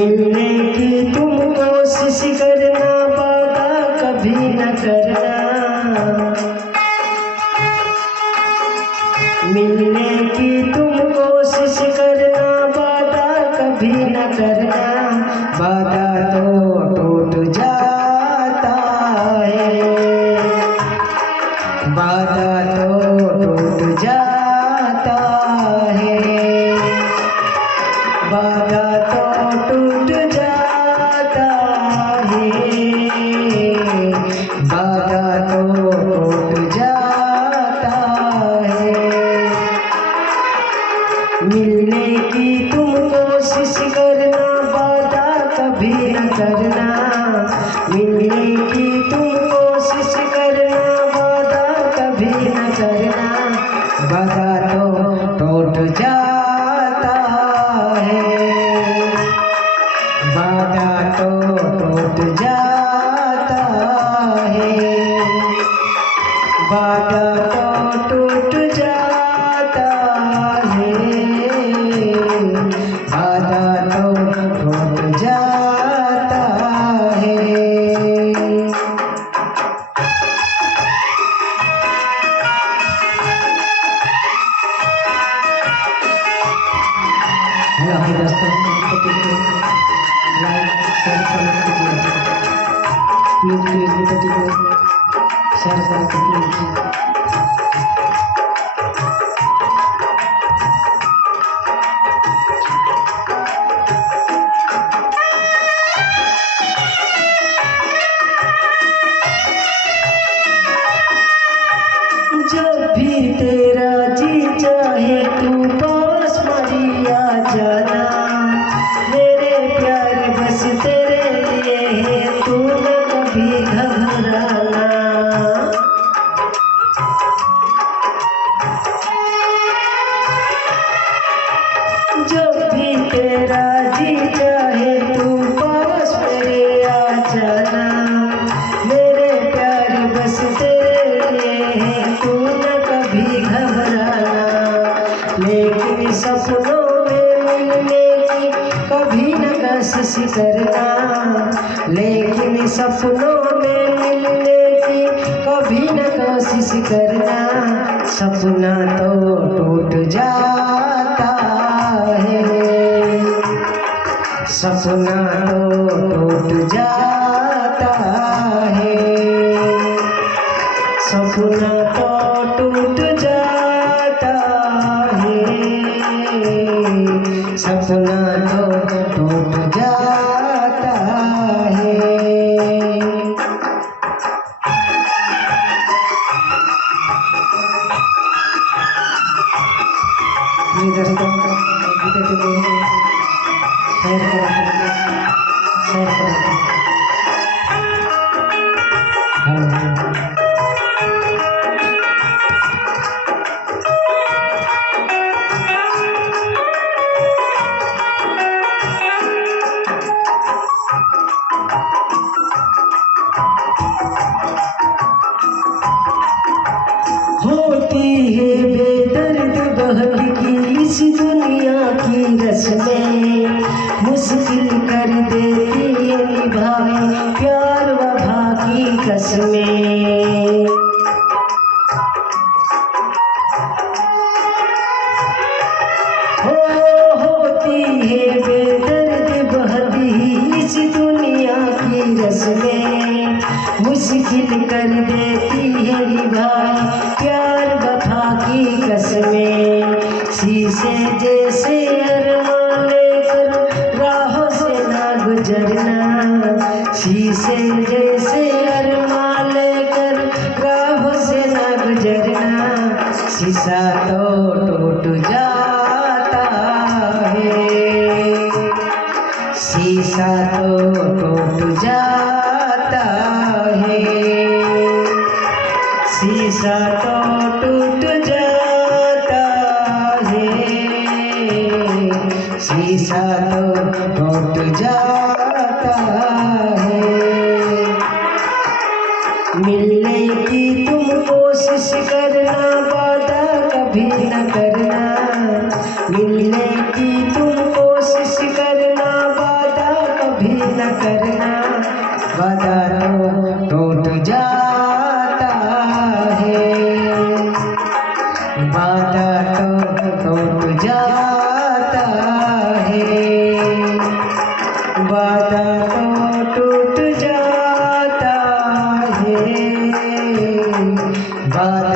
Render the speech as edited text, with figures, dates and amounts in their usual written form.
मिलने की तुम कोशिश करना, वादा कभी न करना। मिलने की तुम कोशिश करना, वादा कभी न करना। वादा तो टूट जाता है, वादा तो टूट जाता है, वादा तो टूट जाता है, वादा तो टूट जाता है। मिलने की तुम कोशिश करना, वादा कभी न करना। मिलने की तुम कोशिश करना, वादा कभी न करना। वादा तो टूट जाता है, वादा तो टूट जाता है, वादा तो टूट जाता है, वादा तो टूट जाता है। हमारे दोस्तों को लाइक शेयर कमेंट कीजिए, प्लीज वीडियो को शेयर करके प्लीज। जब भी तेरा जी चाहे तू पास मरिया जाना, मेरे प्यार बस तेरे लिए है, तू न कभी घबराना। जब भी तेरा जी चाहे तू पास मेरे आ जाना, मेरे प्यार बस तेरे लिए है, तू न कभी घबराना। लेकिन सपनों में मिलने की कभी न कोशिश करना, लेकिन सपनों में मिलने की कभी न कोशिश करना। सपना तो टूट जाता है, सपना तो टूट जाता है, सपना तो टूट जाता है, सपना तो टूट जाता है। ये दोस्तों वीडियो को शेयर करें, शेयर करें। होती है बेदर्द बहकी इस दुनिया की रस्में, मुश्किल कर देती है निभाए प्यार वफा की कसमें। होती है बेदर्द बहकी इस दुनिया की रस्में, मुश्किल कर देती है निभाए प्यार वफा की कसमें। शीशे जैसे अरमान लेकर राहों से ना गुजरना, शीशे जैसे अरमान लेकर राहों से ना गुजरना। शीशा तो टूट जाता है, शीशा तो टूट जाता है, शीशा तो टूट जाता है, शीशा तो टूट जाता है। मिलने की तुम कोशिश करना, वादा कभी न करना। मिलने की तुम कोशिश करना, वादा जाता है, वादा तो टूट जाता है, वादा